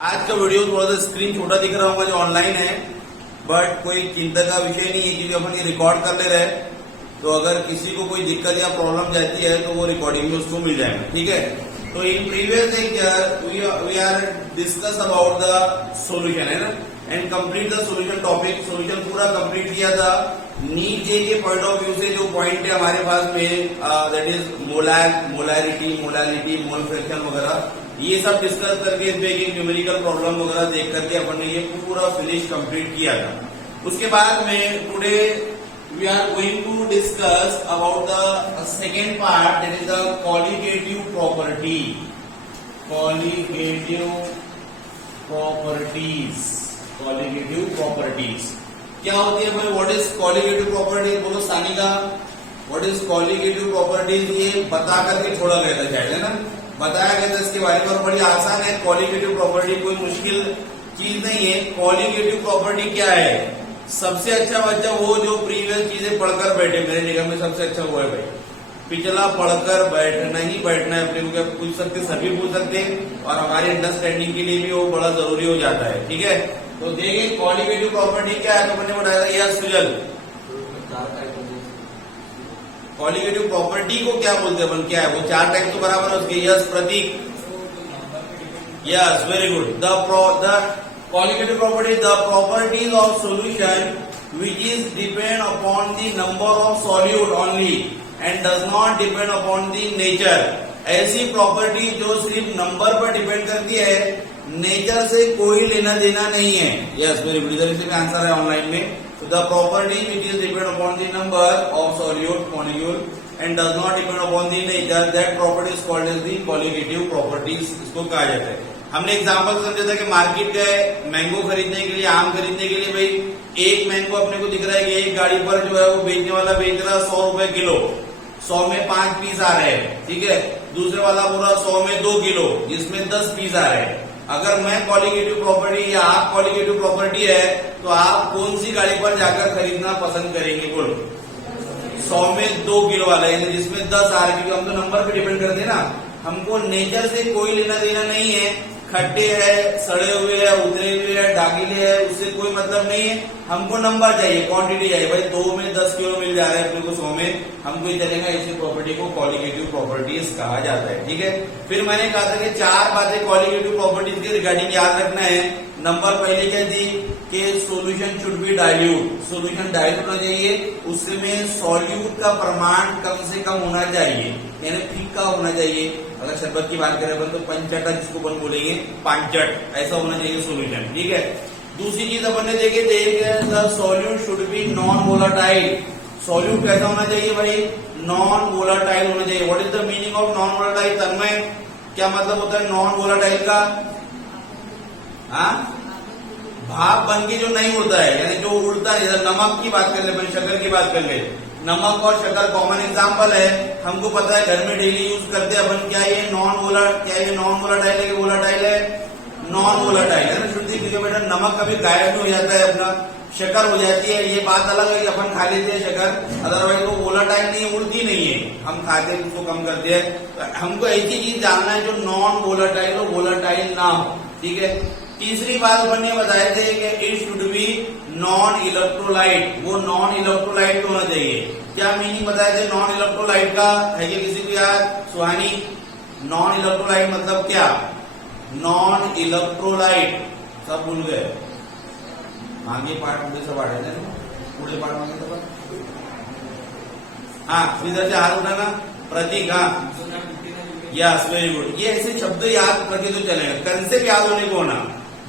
आज का वीडियो थोड़ा सा स्क्रीन छोटा दिख रहा होगा जो ऑनलाइन है, बट कोई चिंता का विषय नहीं है क्योंकि अपन ये रिकॉर्ड कर ले रहे हैं। तो अगर किसी को कोई दिक्कत या प्रॉब्लम जाती है तो वो रिकॉर्डिंग में उसको मिल जाएगा। ठीक है, तो in previous lecture we are discuss about the solution है ना, and complete the solution topic. Solution पूरा कंप्लीट किया था। नीट जे के पॉइंट ऑफ व्यू से जो पॉइंट है हमारे पास में, that is molarity, molality, mole fraction वगैरह, ये सब डिस्कस करके इसमें एक न्यूमेरिकल प्रॉब्लम वगैरह देख करके अपन ने ये पूरा फिनिश कंप्लीट किया था। उसके बाद में today we are going to discuss about the second part, that is the colligative property. Colligative properties, colligative properties क्या होती है भाई? What is colligative properties? बोलो Sanika, what is colligative properties? ये बता करके छोड़ा गया था शायद, है ना, बताया गया था इसके बारे में। और बड़ी आसान है कॉलिगेटिव प्रॉपर्टी, कोई मुश्किल चीज नहीं है। कॉलिगेटिव प्रॉपर्टी क्या है? सबसे अच्छा बच्चा वो जो प्रीवियस चीजें पढ़कर बैठे, मेरे निगम में सबसे अच्छा वो है भाई, पिछला पढ़कर बैठना ही बैठना है। अपने को पूछ सकते, सभी पूछ सकते हैं, और हमारी अंडरस्टैंडिंग के लिए भी वो बड़ा जरूरी हो जाता है। ठीक है, तो देखिए कॉलिगेटिव प्रॉपर्टी क्या है, तो मैंने बताया था यह सुजल। कॉलिगेटिव प्रॉपर्टी को क्या बोलते हैं अपन, क्या है वो? चार टाइप तो बराबर है उसके। Yes Prateek, yes very good. The colligative property, the properties of solution which is depend upon the number of solute only and does not depend upon the nature। ऐसी प्रॉपर्टी जो सिर्फ नंबर पर डिपेंड करती है, नेचर से कोई लेना देना नहीं है। यस वेरी गुड, इधर इसमें आंसर है ऑनलाइन में। So the property which is depend upon the number of solute molecule and does not depend upon the nature, that property is called as the colligative properties, इसको कहा जाता है। हमने example समझा था कि मार्केट गए मैंगो खरीदने के लिए, आम खरीदने के लिए। भाई एक मैंगो अपने को दिख रहा है कि एक गाड़ी पर जो है वो बेचने वाला बेच रहा है 100 रुपए किलो, 100 में 5 पीस आ रहे हैं। ठीक है, दूसरे वाला पूरा 100 में 2 किलो, जिसमें 10 पीस आ रहे हैं। अगर मैं कॉलिगेटिव प्रॉपर्टी या आप कॉलिगेटिव प्रॉपर्टी है, तो आप कौन सी गाड़ी पर जाकर खरीदना पसंद करेंगे? बोलो। 100 में 2 किलो वाला, यानी जिसमें 10 आ रहे हैं, क्योंकि हम तो नंबर पे डिपेंड करते हैं ना। हमको नेचर से कोई लेना देना नहीं है। खट्टे है, सड़े हुए है, उतरे हुए है, डाकिले है, उससे कोई मतलब नहीं है। हमको नंबर चाहिए, क्वांटिटी चाहिए। भाई 2 में 10 किलो मिल जा रहा है अपने को 100 में, हमको ये चलेगा। इसी प्रॉपर्टी को कॉलिगेटिव प्रॉपर्टीज कहा जाता है। ठीक है, फिर मैंने कहा था कि 4 बातें कॉलिगेटिव प्रॉपर्टीज के रिगार्डिंग याद रखना है। नंबर पहले क्या थी कि solution should be dilute, solution dilute होना चाहिए, उसमें सॉल्यूट का प्रमाण कम से कम होना चाहिए, यानी फीका होना चाहिए। अगर शरबत की बात करें अपन तो पंचटा, जिसको अपन बोलेंगे पांचट, ऐसा होना चाहिए सोल्यूशन। ठीक है, दूसरी चीज अपन ने देखे थे, the solute should be non volatile. Solute कैसा होना चाहिए भाई? नॉन वोलाटाइल होना चाहिए। What is the meaning of non volatile? Tanmay, क्या मतलब होता है नॉन वोलाटाइल का? भाप बन के जो नहीं होता है, यानी जो उड़ता है। नमक की बात कर ले, शक्कर की बात कर ले। नमक और शक्कर कॉमन एग्जांपल है, हमको पता है घर में डेली यूज करते हैं अपन। क्या ये नॉन वोलाटाइल है कि वोलाटाइल है? नॉन वोलाटाइल है ना श्रुति, क्योंकि बेटा नमक कभी गायब नहीं हो जाता है अपना, शक्कर हो जाती है। ये बात अलग है कि अपन खा लेते हैं शक्कर, अदरवाइज वो वोलाटाइल नहीं, उड़ती नहीं है। हम खाते हैं उसको कम करते हैं। हमको ऐसी चीज जानना है जो नॉन वोलाटाइल हो, वोलाटाइल ना हो। ठीक है, तीसरी बात अपन ने बताए थे कि it should be non electrolyte. वो नॉन इलेक्ट्रोलाइट होना चाहिए। क्या मीनिंग बताए थे नॉन इलेक्ट्रोलाइट का? है कि किसी को याद? सुहानी, नॉन इलेक्ट्रोलाइट मतलब क्या? नॉन इलेक्ट्रोलाइट सब भूल गए? आगे पार्ट पुढे से पाठ है, पुढे पाठ मांगे तो हाँ, इधर से हाथ उठाना। प्रतीक, हाँ यस वेरी गुड। ये ऐसे शब्द याद करके तो चलेगा, कंसेप्ट याद होने को होना।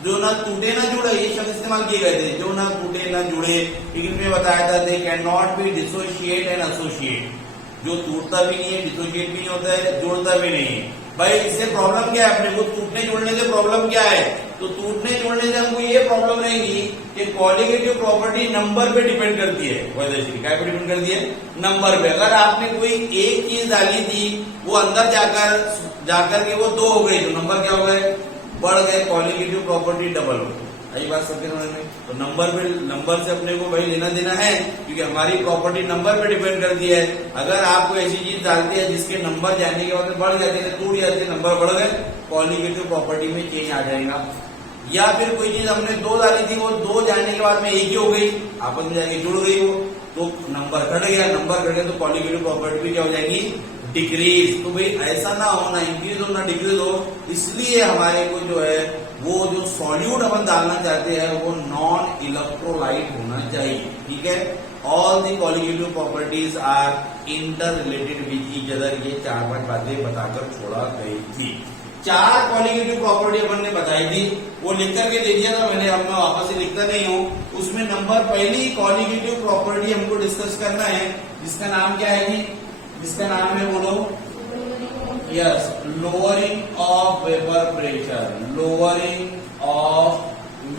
जो ना टूटे ना जुड़े, ये शब्द इस्तेमाल किए गए थे। जो ना टूटे ना जुड़े, लेकिन मैं बताया था they can not be dissociate and associate. जो टूटता भी नहीं है, डिसोशिएट भी नहीं होता है, जोड़ता भी नहीं है। भाई इससे प्रॉब्लम क्या है अपने को? टूटने जुड़ने से प्रॉब्लम क्या है? तो टूटने जुड़ने से हमको ये प्रॉब्लम रहेगी कि कॉलिगेटिव प्रॉपर्टी नंबर पे डिपेंड करती है। वैसे क्या पे डिपेंड करती है? नंबर पे। अगर आपने कोई एक चीज डाली थी, वो अंदर जाकर के वो 2 हो गई, तो नंबर क्या हो गए? बढ़ गए। कॉलिगेटिव प्रॉपर्टी डबल हो गई। आई बात सबके समझ में? तो नंबर से अपने को भाई लेना देना है, क्योंकि हमारी प्रॉपर्टी नंबर पे डिपेंड करती है। अगर आपको ऐसी चीज डालती है जिसके नंबर जाने के बाद बढ़ जाते हैं, टूट जाते हैं, नंबर बढ़ गए, कॉलिगेटिव प्रॉपर्टी में चेंज आ जाएगा। या फिर कोई चीज हमने 2 डाली थी, वो 2 जाने के बाद में 1 ही हो गई, आपस में जाके जुड़ गई वो, तो नंबर घट गया, तो कॉलीगेटिव प्रॉपर्टी भी क्या हो जाएगी, डिक्रीज। तो भाई ऐसा ना हो, ना इंक्रीज हो ना डिक्रीज हो, इसलिए हमारे को जो है वो जो सॉल्यूट अपन डालना चाहते हैं वो नॉन इलेक्ट्रोलाइट होना चाहिए, ठीक है। All the colligative properties are interrelated with each other, ये 4-5 बातें बताकर छोड़ा गई थी। 4 कॉलीगेटिव प्रॉपर्टी अपन ने बताई थी, वो लिख करके दे दिया था मैंने, अब मैं वापस से लिखता नहीं हूं। उसमें नंबर पहली कॉलीगेटिव प्रॉपर्टी हमको डिस्कस करना है, जिसका नाम क्या है जी, जिसका नाम है, बोलो, yes, lowering of vapour pressure, lowering of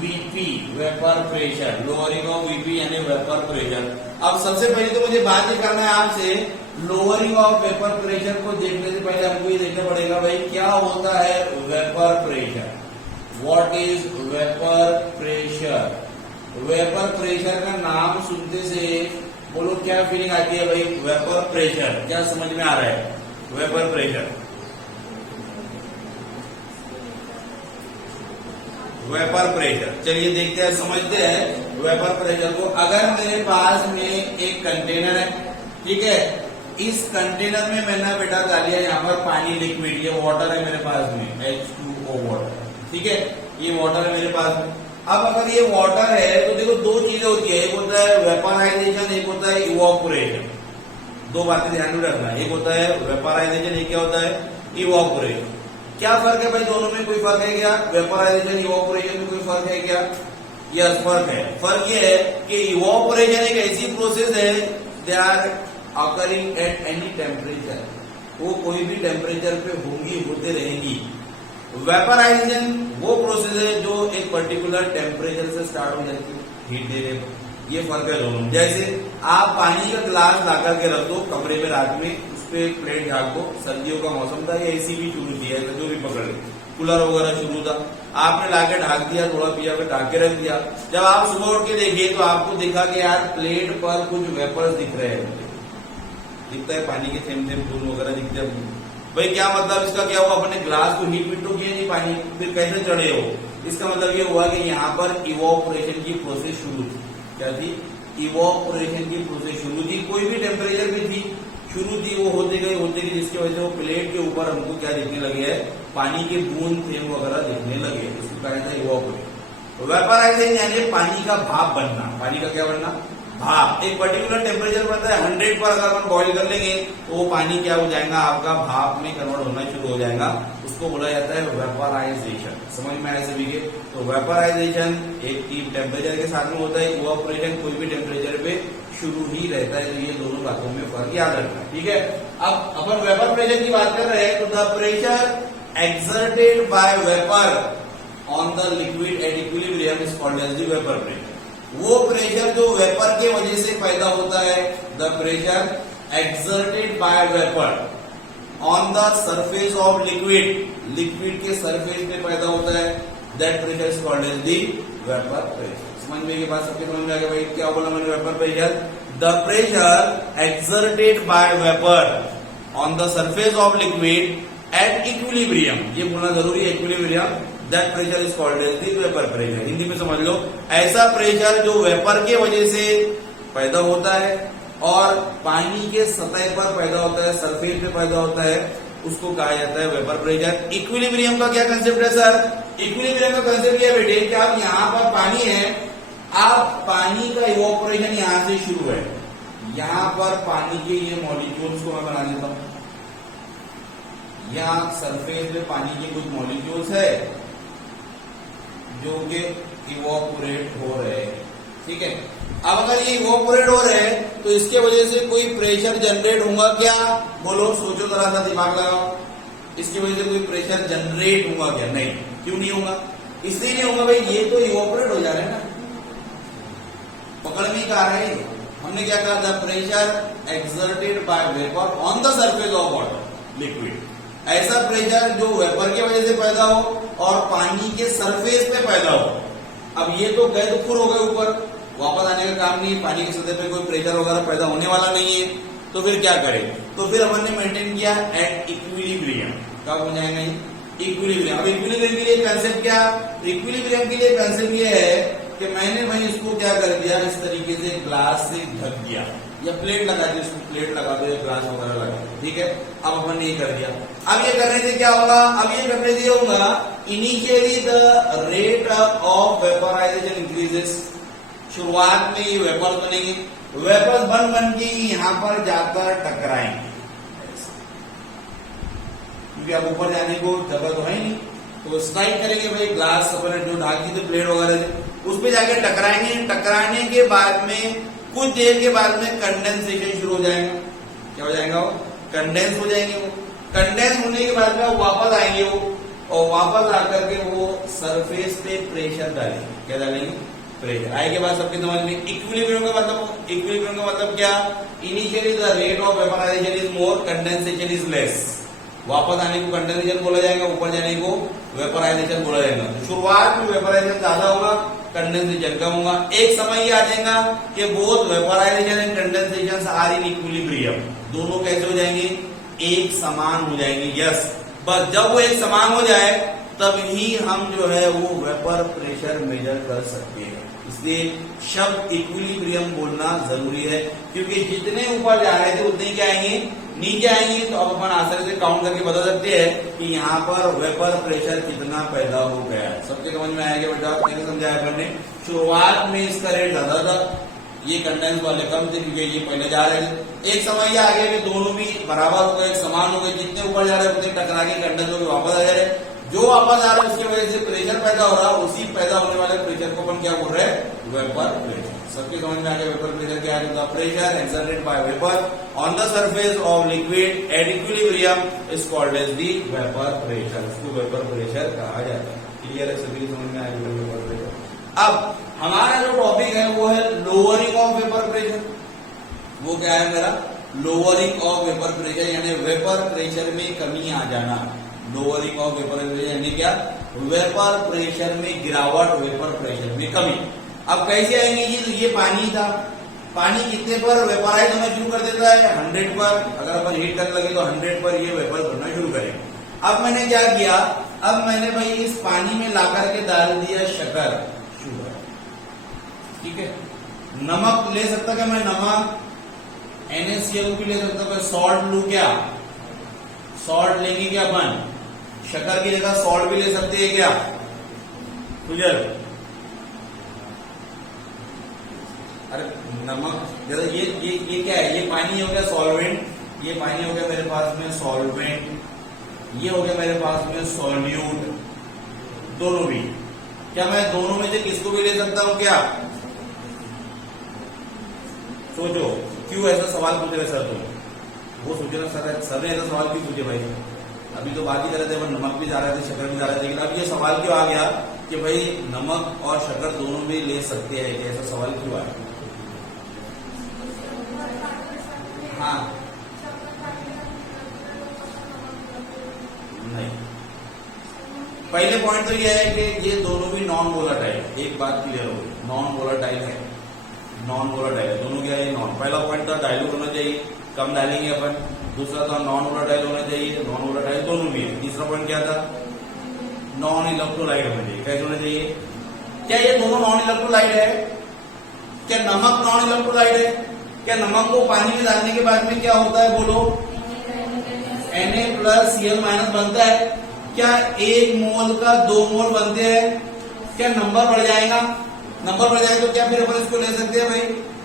VP, vapour pressure, lowering of VP यानी वेपर प्रेशर। अब सबसे पहले तो मुझे बात ये करना है आपसे, लोअरिंग ऑफ वेपर प्रेशर को देखने से पहले हमको ये देखना पड़ेगा भाई क्या होता है vapour pressure, what is vapour pressure. Vapour pressure का नाम सुनते से बोलो क्या फीलिंग आती है भाई, वेपर प्रेशर, क्या समझ में आ रहा है वेपर प्रेशर, वेपर प्रेशर। चलिए देखते हैं, समझते हैं वेपर प्रेशर को। अगर मेरे पास में एक कंटेनर है, ठीक है, इस कंटेनर में मैंने बेटा डालिया यहाँ पर पानी लिक्विड, ये वाटर है मेरे पास में, H2O वाटर, ठीक है, ये वाटर है मेरे पास में। अब अगर ये वाटर है तो देखो 2 चीजें होती है, एक होता है वेपराइजेशन, एक होता है इवोपोरेशन। 2 बातें ध्यान में रखना, एक होता है वेपराइजेशन, एक क्या होता है इवोपोरेशन। क्या फर्क है भाई दोनों में, कोई फर्क है क्या, वेपराइजेशन इवोपोरेशन में कोई फर्क है क्या, यस फर्क है। फर्क ये है कि इवोपोरेशन एक ऐसी प्रोसेस है, they are occurring at any temperature, वो कोई भी टेम्परेचर पे होंगी, होते रहेंगी। वेपराइजेशन वो प्रोसेस है जो एक पर्टिकुलर टेम्परेचर से स्टार्ट हो जाती है हीट देने पर, ये फर्क है दोनों। जैसे आप पानी का गिलास ला करके रख दो कमरे में रात में, उस पर एक प्लेट ढाक दो, सर्दियों का मौसम था, ये एसी भी शुरू थी, जो भी पकड़ ले, कूलर वगैरह शुरू था, आपने लाके ढाक दिया, थोड़ा पिया पे ढाक के रख दिया। जब आप सुबह उठ के देखिए तो आपको दिखा कि यार प्लेट पर कुछ वेपर्स दिख रहे हैं, दिखता है पानी के थेम फूल वगैरह दिखते हैं। भाई क्या मतलब, इसका क्या हुआ, अपने ग्लास को हीट तो किया नहीं पानी, फिर कैसे चढ़े हो, इसका मतलब ये हुआ कि यहाँ पर इवोपोरेशन की प्रोसेस शुरू थी। क्या थी, इवोपोरेशन की प्रोसेस शुरू थी, कोई भी टेम्परेचर पे थी, शुरू थी, वो होते गई, जिसकी वजह से वो प्लेट के ऊपर हमको क्या दिखने लगे है, पानी के बूंद थेम वगैरह दिखने लगे, इसको कहा जाता है इवोपोरेशन। वेपराइजेशन यानी पानी का भाप बनना, पानी का क्या बनना, भाप। एक पर्टिकुलर टेम्परेचर बनता है 100 पर, अगर अपन बॉइल कर लेंगे तो वो पानी क्या हो जाएगा, आपका भाप में कन्वर्ट होना शुरू हो जाएगा, उसको बोला जाता है वेपराइजेशन। समझ में आए सभी के, तो वेपराइजेशन एक टेम्परेचर के साथ में होता है, इवोपोरेशन कोई भी टेम्परेचर पे शुरू ही रहता है। तो ये दोनों बातों में फर्क याद रखना, ठीक है। अब अपन वेपर प्रेशर की बात कर रहे हैं, तो the pressure exerted by vapour on the liquid at equilibrium is called as the vapour pressure. वो प्रेशर जो वेपर के वजह से पैदा होता है, the pressure exerted by vapour on the surface of liquid, liquid के सरफेस पे पैदा होता है, that pressure is called as the vapour pressure. समझ में ये बात सबके समझ में आ गया भाई, क्या बोला मैंने, vapour pressure, the pressure exerted by vapour on the surface of liquid at equilibrium, ये बोलना जरूरी है, equilibrium, that pressure is called as the vapour pressure. Hindi में समझ लो, ऐसा प्रेशर जो वेपर के वजह से पैदा होता है और पानी के सतह पर पैदा होता है, सरफेस पे पैदा होता है, उसको कहा जाता है वेपर प्रेशर। इक्विलिब्रियम का क्या कंसेप्ट है सर, इक्विलिब्रियम का कंसेप्ट यह बेटे कि आप यहाँ पर पानी है, आप पानी का इवोपोरेशन यहां से शुरू है, यहां पर पानी के ये मॉलिक्यूल्स को मैं बना देता हूं, यहाँ सरफेस में पानी के कुछ मॉलिक्यूल्स है जो कि इवोपोरेट हो रहे हैं, ठीक है। अब अगर ये इवोपोरेट हो रहे हैं तो इसके वजह से कोई प्रेशर जनरेट होगा क्या, बोलो, सोचो जरा सा, दिमाग लगाओ, इसकी वजह से कोई प्रेशर जनरेट होगा क्या, नहीं, क्यों नहीं होगा, इसलिए नहीं होगा भाई, ये तो इवोपोरेट हो जा रहे हैं ना, पकड़ में ही आ रहे हैं। हमने क्या कहा था, pressure exerted by vapour on the surface of water liquid, ऐसा प्रेशर जो वेपर की वजह से पैदा हो और पानी के सरफेस पे पैदा हो। अब ये तो गए तो फुर हो गए ऊपर, वापस आने का काम नहीं है, पानी की सतह पे कोई प्रेशर वगैरह पैदा होने वाला नहीं है, तो फिर क्या करें, तो फिर हमने मेंटेन किया एट इक्विलिब्रियम, कब हो जाएगा ये, इक्विलिब्रियम। अब इक्विलिब्रियम के लिए कंसेप्ट क्या, इक्विलिब्रियम के लिए कंसेप्ट ये है कि मैंने भाई इसको क्या कर दिया, इस तरीके से ग्लास से ढक दिया या प्लेट लगा दी, इसको प्लेट लगा दो या ग्लास वगैरह लगा दो, ठीक है। अब अपन ने ये कर दिया। अब ये करने से क्या होगा, अब ये करने से होगा initially the rate of vaporisation increases. शुरुआत में ये वेपर बनेंगे, वेपर्स बन के यहां पर जाकर टकराएंगे, क्योंकि अब ऊपर जाने को जगह तो है नहीं, तो स्लाइड करेंगे भाई, ग्लास अपने जो ढाकी थे प्लेट वगैरह उस पे जाके टकराएंगे। टकराने के बाद में कुछ देर के बाद में कंडेंसेशन शुरू हो जाएगा। क्या हो जाएगा, वो कंडेंस हो जाएंगे। वो कंडेंस होने के बाद में वो वापस आएंगे, वो और वापस आकर के वो सरफेस पे प्रेशर डालेंगे। क्या डालेंगे, प्रेशर। आए के बाद सबके समझ में इक्विलिब्रियम का मतलब, इक्विलिब्रियम का मतलब क्या, initially the rate of vaporisation is more, condensation is less. वापस आने को कंडेंसेशन बोला जाएगा, ऊपर जाने को वेपराइजेशन बोला जाएगा। तो शुरुआत में वेपराइजेशन ज्यादा होगा, कंडेंसेशन कम होगा। एक समय ये आ जाएगा कि both vaporisation and condensation are in equilibrium, दोनों कैसे हो जाएंगे, एक समान हो जाएंगे। यस, बस जब वो एक समान हो जाए तब ही हम जो है वो वेपर प्रेशर मेजर कर सकते हैं। इसलिए शब्द इक्विलिब्रियम बोलना जरूरी है, क्योंकि जितने ऊपर जा रहे थे उतने क्या आएंगे, नीचे आएंगे। तो अब अपन आसानी से काउंट करके बता सकते हैं कि यहाँ पर वेपर प्रेशर कितना पैदा हो गया। सबके समझ में आएगा बेटा, कैसे समझाया अपन ने। शुरुआत में इसका रेट ज्यादा था, ये कंडेंस वाले कम थे क्योंकि ये पहले जा रहे थे। एक समय ये आ गया कि दोनों भी बराबर हो गए, समान हो गए, जितने ऊपर जा रहे हैं उतने टकरा के कंडेंस होकर वापस आ जा रहे हैं। जो वापस आ रहा है उसकी वजह से प्रेशर पैदा हो रहा है, उसी पैदा होने वाले प्रेशर को अपन क्या बोल रहे हैं, वेपर प्रेशर। सबके समझ में आ गया वेपर प्रेशर क्या है। Pressure exerted by vapour on the surface of liquid at equilibrium is called as the vapour pressure. इसको वेपर प्रेशर कहा जाता है। क्लियर है, सभी समझ में आ गया वेपर प्रेशर। अब हमारा जो टॉपिक है वो है लोअरिंग ऑफ वेपर प्रेशर। वो क्या है मेरा, लोअरिंग ऑफ वेपर प्रेशर, यानी वेपर प्रेशर में कमी आ जाना। लोअरिंग ऑफ वेपर प्रेशर यानी क्या, वेपर प्रेशर में गिरावट, वेपर प्रेशर में कमी। अब कैसे आएंगे, ये पानी था, पानी कितने पर वेपराइज होना शुरू कर देता है, 100 पर। अगर अपन हीट करने लगे तो 100 पर ये वेपर बनना शुरू करेगा। अब मैंने क्या किया, अब मैंने भाई इस पानी में ला करके डाल दिया शक्कर, शुगर, ठीक है। नमक ले सकता क्या मैं, नमक NaCl भी ले सकता हूँ। सॉल्ट लू क्या, सॉल्ट लेंगे क्या अपन, शक्कर की जगह सॉल्ट भी ले सकते हैं क्या, सुजल। अरे नमक, जैसे ये क्या है, ये पानी हो गया सॉल्वेंट, ये पानी हो गया मेरे पास में सॉल्वेंट, ये हो गया मेरे पास में सॉल्यूट, दोनों भी। क्या मैं दोनों में से किसको भी ले सकता हूं क्या, सोचो। क्यों ऐसा सवाल पूछ रहे सर तुम, वो सोचे ना सर ने ऐसा सवाल क्यों पूछे भाई। अभी तो बात ही कर रहे थे, वो नमक भी जा रहे थे, शक्कर भी जा रहे थे, लेकिन अब ये सवाल क्यों आ गया कि भाई नमक और शक्कर दोनों भी ले सकते हैं, ऐसा सवाल क्यों आया। हाँ नहीं, पहले पॉइंट तो यह है कि ये दोनों भी नॉन वोलाटाइल। एक बात क्लियर हो गई, नॉन वोलाटाइल है, नॉन वोलाटाइल है दोनों। क्या है, नॉन। पहला पॉइंट था डाइल्यूट होना चाहिए, कम डालेंगे अपन। दूसरा था नॉन वोलाटाइल होना चाहिए, नॉन वोलाटाइल दोनों भी है। तीसरा पॉइंट क्या था, नॉन इलेक्ट्रोलाइट होना चाहिए। कैसे होना चाहिए, क्या ये दोनों नॉन इलेक्ट्रोलाइट है, क्या नमक नॉन इलेक्ट्रोलाइट है, क्या नमक को पानी में डालने के बाद में क्या होता है बोलो, Na+Cl- बनता है। क्या 1 मोल का 2 मोल बनते हैं, क्या नंबर बढ़ जाएगा, नंबर बढ़ जाएगा तो क्या फिर अपन इसको ले सकते हैं भाई।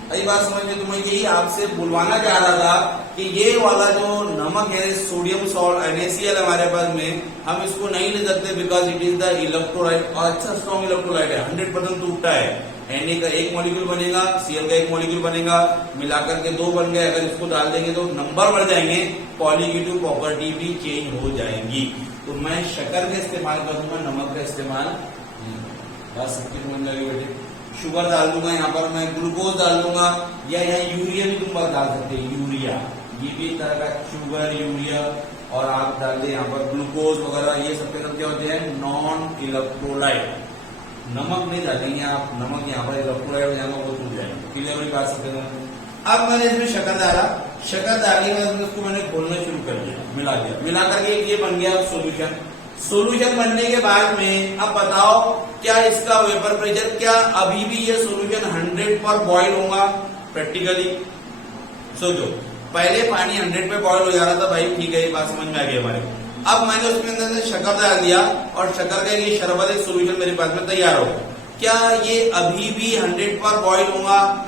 यही बात समझ में, तुम्हें यही आपसे बुलवाना चाह रहा था कि ये वाला जो नमक है, सोडियम सॉल्ट NaCl हमारे पास में, हम इसको नहीं ले सकते because it is the electrolyte, और अच्छा स्ट्रॉन्ग इलेक्ट्रोलाइट है, 100% टूटता है। Na का 1 मॉलिक्यूल बनेगा, Cl का 1 मॉलिक्यूल बनेगा, मिलाकर के 2 बन गए। अगर इसको डाल देंगे तो नंबर बढ़ जाएंगे, पॉलीगेटिव प्रॉपर्टी भी चेंज हो जाएंगी। तो मैं शक्कर का इस्तेमाल करूंगा, नमक का इस्तेमाल बात सबकी समझ लगे बेटे। शुगर डाल दूंगा, यहाँ पर मैं ग्लूकोज डाल दूंगा, या यहाँ यूरिया भी तुम बात डाल सकते हैं, यूरिया, ये भी एक तरह का शुगर, यूरिया, और आप डाल दे यहाँ पर ग्लूकोज वगैरह, ये सब के सब क्या होते हैं, नॉन इलेक्ट्रोलाइट। नमक नहीं डालेंगे आप, नमक यहाँ पर इलेक्ट्रोलाइट हो जाएगा, वो टूट जाएगा। क्लियर वाली बात सकते हैं। अब मैंने इसमें शक्कर डाला, शक्कर डालने के बाद उसको मैंने खोलना शुरू कर दिया, मिला दिया, मिला करके ये बन गया सोल्यूशन। सॉल्यूशन बनने के बाद में अब बताओ क्या इसका वेपर प्रेशर, क्या अभी भी ये सॉल्यूशन 100 पर बॉईल होगा? प्रैक्टिकली सोचो, पहले पानी 100 पे बॉईल हो जा रहा था भाई, ठीक है, ये बात समझ में आ गई हमारे। अब मैंने उसके अंदर से शक्कर डाल दिया और शक्कर का ये शरबत एक सॉल्यूशन मेरे पास में तैयार हो, क्या ये अभी भी 100 पर बॉईल होगा?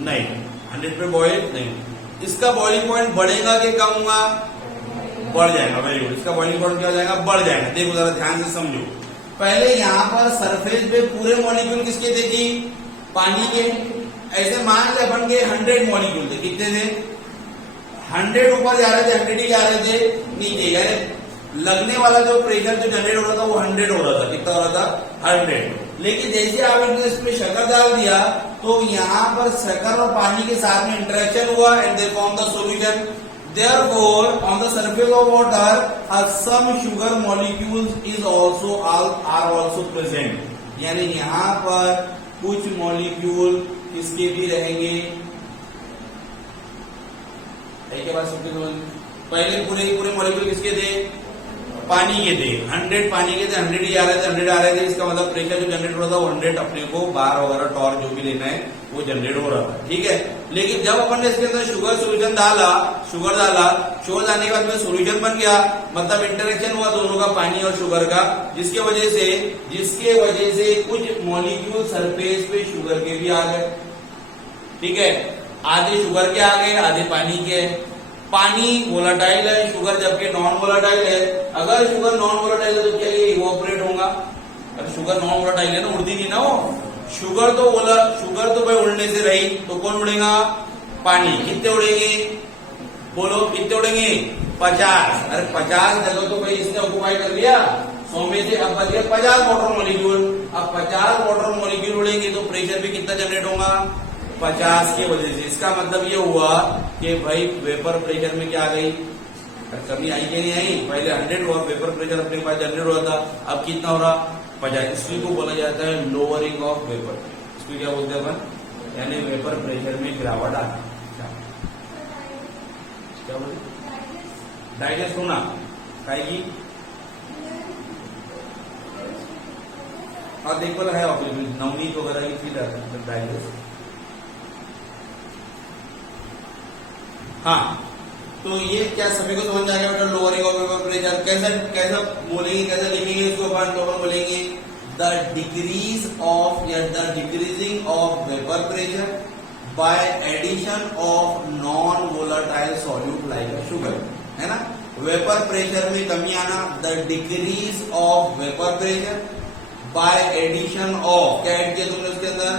नहीं, 100 पे बॉईल नहीं। इसका बॉइलिंग पॉइंट बढ़ेगा कि कम होगा? बढ़ जाएगा। Very good. इसका बॉइलिंग पॉइंट क्या हो जाएगा? बढ़ जाएगा। देखो जरा ध्यान से समझो, पहले यहाँ पर सरफेस पे पूरे मॉलिक्यूल किसके थे जी? पानी के। ऐसे मान ले अपन के 100 मॉलिक्यूल थे, कितने थे? 100 ऊपर जा रहे थे, 100 ही जा रहे थे नीचे, यानी लगने वाला जो प्रेशर जो जनरेट हो रहा था वो 100 हो रहा था। कितना हो रहा था? 100। लेकिन जैसे आपने इसमें शक्कर डाल दिया तो यहाँ पर शक्कर और पानी के साथ में इंटरेक्शन हुआ and they form the solution. Therefore, on the surface of water, some sugar molecules is also are also present. यानी यहाँ पर कुछ मॉलिक्यूल किसके भी रहेंगे? एक बार सबके पहले पूरे मॉलिक्यूल किसके थे? पानी के थे। 100 पानी के थे, 100 ही आ रहे थे, 100 आ रहे थे। इसका मतलब प्रेशर जो जनरेट हो रहा था वो 100 अपने को बार वगैरह टॉर्क जो भी लेना है वो जनरेट हो रहा था, ठीक है। लेकिन जब अपन ने इसके अंदर शुगर सोल्यूशन डाला, शुगर डालने के बाद में सोल्यूशन बन गया, मतलब इंटरेक्शन हुआ दोनों का, पानी और शुगर का, जिसके वजह से कुछ मॉलिक्यूल सरफेस पे शुगर के भी आ गए, ठीक है। आधे शुगर के आ गए, आधे पानी के। पानी वोलाटाइल है, शुगर जबकि नॉन वोलाटाइल है। अगर शुगर नॉन वोलाटाइल है तो क्या ये इवोपरेट होगा? अगर शुगर नॉन वोलाटाइल है ना, उड़ती नहीं ना वो। शुगर तो भाई उड़ने से रही, तो कौन उड़ेगा? पानी। कितने उड़ेंगे? बोलो कितने उड़ेंगे? 50। अरे 50 जगह तो भाई इसने ऑक्युपाई कर लिया 100 में से, अब बच गया 50 वाटर मॉलिक्यूल। अब 50 वाटर मॉलिक्यूल उड़ेंगे तो प्रेशर भी कितना जनरेट होगा? 50 की वजह से। इसका मतलब ये हुआ कि भाई वेपर प्रेशर में क्या आ गई? कमी आई कि नहीं आई? पहले 100 हुआ, वेपर प्रेशर अपने पास जनरेट हुआ था, अब कितना हो रहा? 50। इसी को बोला जाता है लोअरिंग ऑफ वेपर। इसको क्या बोलते हैं अपन? यानी वेपर प्रेशर में गिरावट आ गई। क्या बोलते? डाइजेस्ट होना खाएगी। हाँ देखो है नवनीत वगैरह की फील आती है डाइजेस्ट। हाँ, तो ये क्या सभी को समझ आ गया बेटा? लोअरिंग ऑफ वेपर प्रेशर कैसा बोलेंगे, कैसा लिखेंगे इसको? अपन बोलेंगे the decreasing of vapour pressure by addition of non volatile solute like sugar, है ना। वेपर प्रेशर में कमी आना, the decrease of vapour pressure by addition of, क्या एड किया तुमने उसके अंदर?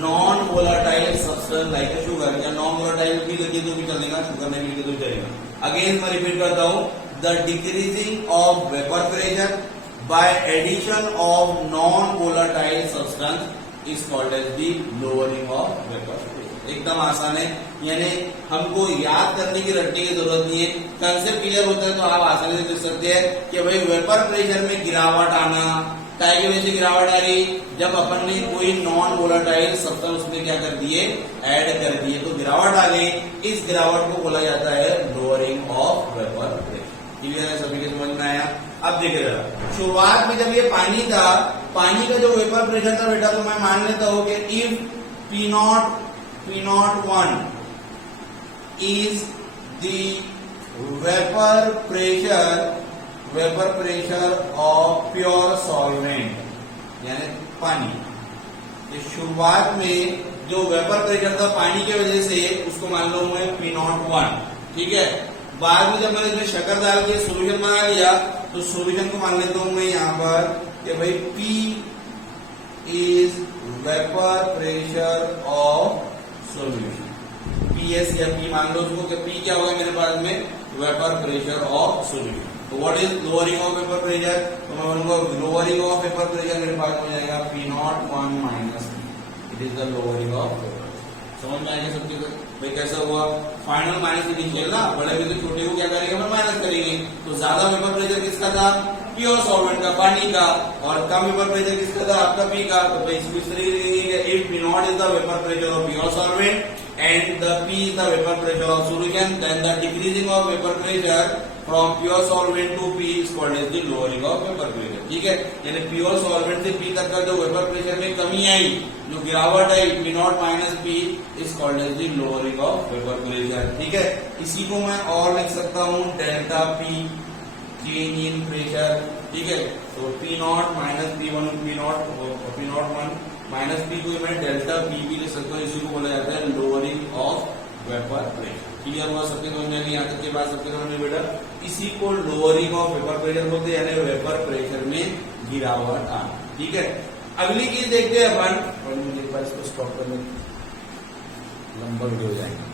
Non volatile substance like sugar, या नॉन वोलाटाइल भी लगे तो भी चलेगा, शुगर नहीं लगे तो चलेगा। अगेन मैं रिपीट करता हूं, the decreasing of vapour pressure by addition of non volatile substance is called as the lowering of vapour pressure. एकदम आसान है, यानी हमको याद करने की रटने की जरूरत नहीं है। कंसेप्ट क्लियर होता है तो आप आसानी से देख सकते हैं कि भाई वेपर प्रेशर में गिरावट आना, काय की वजह से गिरावट आ रही? जब अपन ने कोई नॉन वोलाटाइल सब्सटेंस उसमें क्या कर दिए? ऐड कर दिए, तो गिरावट आ गई। इस गिरावट को बोला जाता है lowering of vapour pressure. Clear है? सभी के समझ में आया? अब देखिए जरा, शुरुआत में जब ये पानी था, पानी का जो वेपर प्रेशर था बेटा, तो मैं मान लेता हूं कि if P01 is the vapor pressure of pure solvent, यानी पानी। ये शुरुआत में जो वेपर प्रेशर था पानी की वजह से, उसको मान लो मैं P01, ठीक है। बाद में जब मैंने इसमें शक्कर डाल के सोल्यूशन बना लिया, तो सोल्यूशन को मान लेता हूं मैं यहाँ पर कि भाई P is vapor pressure of solution, PS या P मान लो उसको, कि P क्या होगा मेरे पास में? Vapour pressure of solution. तो what is lowering of vapour pressure? तो मैं बोलूंगा लोअरिंग ऑफ वेपर प्रेशर मेरे पास हो जाएगा P01 minus P, it is the lowering of vapour. समझ में आएगा सबके? भाई कैसा हुआ? फाइनल माइनस इनिशियल ना, बड़े में तो छोटे को क्या करेंगे? हम माइनस करेंगे। तो ज्यादा वेपर प्रेशर किसका था? प्योर सॉल्वेंट का, पानी का, और कम वेपर प्रेशर किसका था? आपका पी का। तो इस तरीके लिखेंगे, if P0 is the vapour pressure of pure solvent and the P is the vapor pressure of solution, then the decreasing of vapor pressure from pure solvent to P is called as the lowering of vapour pressure. ठीक है, यानी pure solvent से P तक का जो vapour pressure में कमी आई, जो गिरावट आई, P not minus P is called as the lowering of vapour pressure. ठीक है, इसी को मैं और लिख सकता हूं delta P, change in pressure. ठीक है, तो P not minus P one, P not one minus P को मैं डेल्टा पी भी लिख सकता हूँ। इसी को बोला जाता है lowering of vapour pressure. Clear हुआ सबके समझ में? नहीं, यहाँ तक के बाद सबके समझ में बेटा इसी को लोअरिंग ऑफ वेपर प्रेशर बोलते हैं, यानी वेपर प्रेशर में गिरावट आना। ठीक है, अगली चीज देखते हैं अपन, और मुझे इसको स्टॉप करने लंबा वीडियो हो जाएगा।